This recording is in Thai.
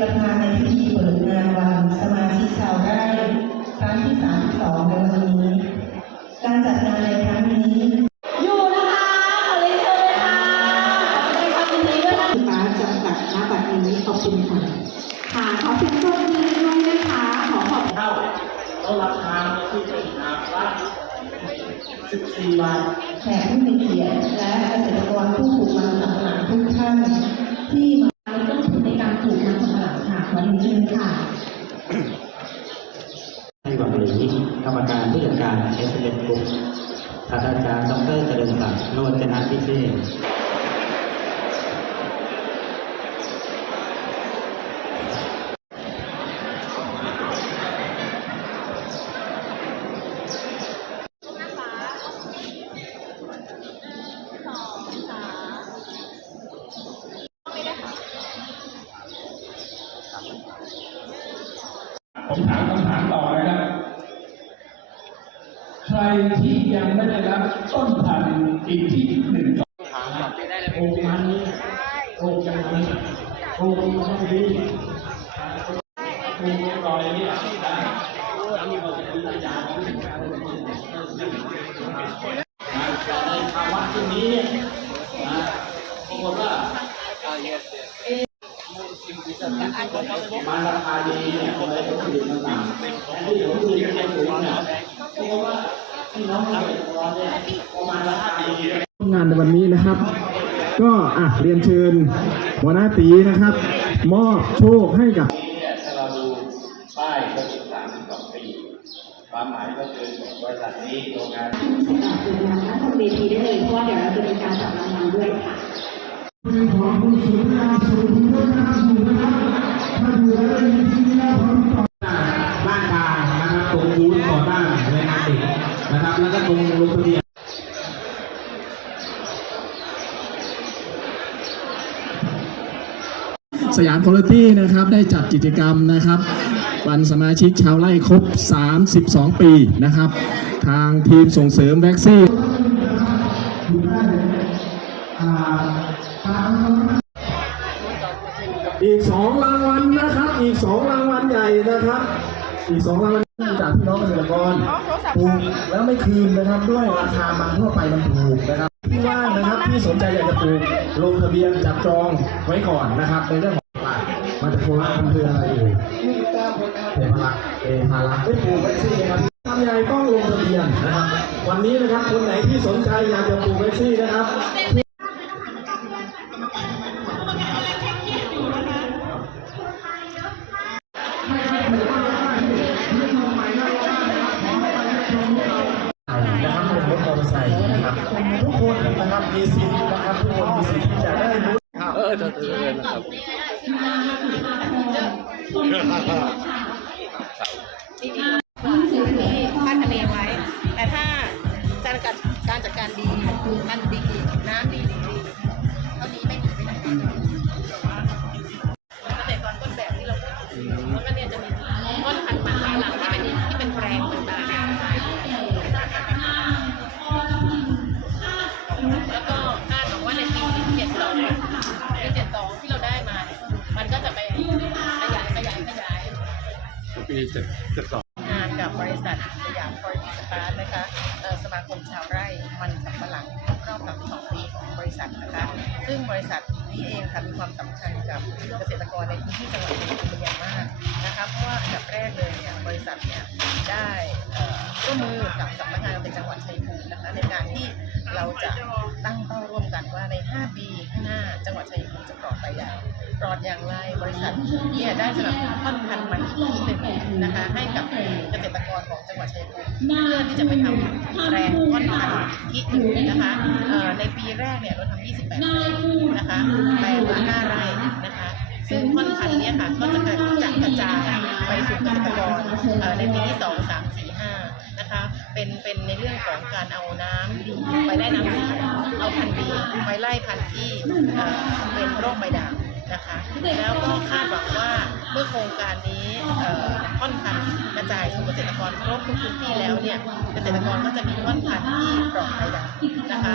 ประธานในพิธีเปิดงานวันสมาชิกชาวไร่ครั้งที่ 32 ในวันนี้ การจัดงานในครั้งนี้อยู่นะคะขอเรียนเชิญเลยค่ะขอแสดงความยินดีด้วยนะคะฟ้าจำกัดณบัดนี้ขอบคุณค่ะค่ะขอเสียงปรบมือด้วยนะคะขอขอบเท่าแล้วราคาที่เป็นอาละ14บาทแขกผู้มีเกียรติและเกษตรกรผู้ปลูกมันสำ การผู้จัดการเอสเอ็มกรุ๊ปศาสตราจารย์ดรเจริญศักดิ์โรจนะพิเชษผมถามคำถามต่อนะครับ รที่ยังไม่ได้รับต้นพันธุ์อีกที่หนึ่งถามแบบโอ้มันโอ้ยังไงโอ้มันไม่ดีโอ้รอยนี่ได้ภาวะช่วงนี้เนี่ยปรากฏว่ามันราคาดีเนี่ยเลยผลผลิตมันต่ำแต่ที่ผลผลิตมันสูงเนี่ยเพราะว่า งเกษตรกรเนี่ยประมาณราคาดีงานในวันนี้นะครับ ก็อะเรียนเชิญหัวหน้าตีนะครับ มอบโชคให้กับนี้เนี่ยถ้าเราดูป้ายก็คือ32ปีความหมายก็คือบริษัทนี้โรงงานสำหรับเป็นงานทั้งบนเวทีได้เลยเพราะว่าเดี๋ยวเราจะมีการจับรางวัลด้วยค่ะ สยามคุณภาพนะครับได้จัดกิจกรรมนะครับ วันสมาชิกชาวไร่ครบ 32 ปีนะครับ ทางทีมส่งเสริมแว็กซี่อีกสองรางวัลนะครับ อีกสองรางวัลใหญ่นะครับ อีกสองรางวัลจากพี่น้องเกษตรกรปลูกแล้วไม่คืนนะครับด้วยราคามันทั่วไปมันถูกนะครับที่ว่างนะครับที่สนใจอยากจะปลูกลงทะเบียนจับจองไว้ก่อนนะครับในเรื่อง ของว่ามันจะโคราชมันคืออะไรอยู่เทพารักษ์เทพารักษ์ไม่ปลูกไว้ซี่นะครับทำยังไงต้องลงทะเบียนนะครับวันนี้นะครับคนไหนที่สนใจอยากจะปลูกไว้ซี่นะครับนะครับเป็นรถมอเตอร์ไซค์นะครับทุกคนนะครับมีสิทธิ์นะครับทุกคนมีสิทธิ์ที่จะได้รู้ ท่านทะเลไว้ แต่ถ้าการจัดการจัดการดีมันดีน้ำดีดีดีเท่านี้ไม่มีไปไหนเกษตรกรต้นแบบที่เราพูดถึงแล้วก็เนี่ยจะมีต้นพันธุ์มันหลังที่เป็นที่เป็นแปลงต่าง งานกับบริษัทสยามฟอร์สปาร์นะคะสมาคมชาวไร่มันสำปะหลังครบรอบ32ปีของบริษัทนะคะ ซึ่งบริษัทนี้เองค่ะมีความสำคัญกับเกษตรกรในพื้นที่จังหวัดชัยภูมิเป็นอย่างมากนะคะเพราะว่าอันดับแรกเลยเนี่ยบริษัทเนี่ยได้ร่วมมือกับสำนักงานเกษตรจังหวัดชัยภูมินะคะในการที่เราจะตั้งเป้าร่วมกันว่าใน 5 ปีข้างหน้าจังหวัดชัยภูมิจะปลอดภัยอย่างปลอดอย่างไรบริษัทเนี่ยได้สนับสนุนพันธุ์มันอีกที นะคะ ให้กับเกษตรกรของจังหวัดชัยภูมิเพื่อที่จะไปทำแปลงต้นพันธุ์ที่อื่นนะคะในปีแรกเนี่ยเราทำ28แปลงนะคะแปลงละ5ไร่นะคะ ซึ่งต้นพันธุ์เนี่ยค่ะก็จะกระจะกระจายไปสู่เกษตรกรเอ่อในปีที่2 3 4 5นะคะ เป็นเป็นในเรื่องของการเอาน้ำดีไปไล่น้ำดีเอาพันธุ์ดีไปไล่พันธุ์ที่เป็นโรคใบด่างนะคะ แล้วก็คาดหวังว่า เมื่อโครงการนี้เอ่อค่อนพันธุ์กระจายสู่เกษตรกรครบทุกพื้นที่แล้วเนี่ยเกษตรกรก็จะมีค่อนพันธุ์ที่ปลอดภัยด่างนะคะ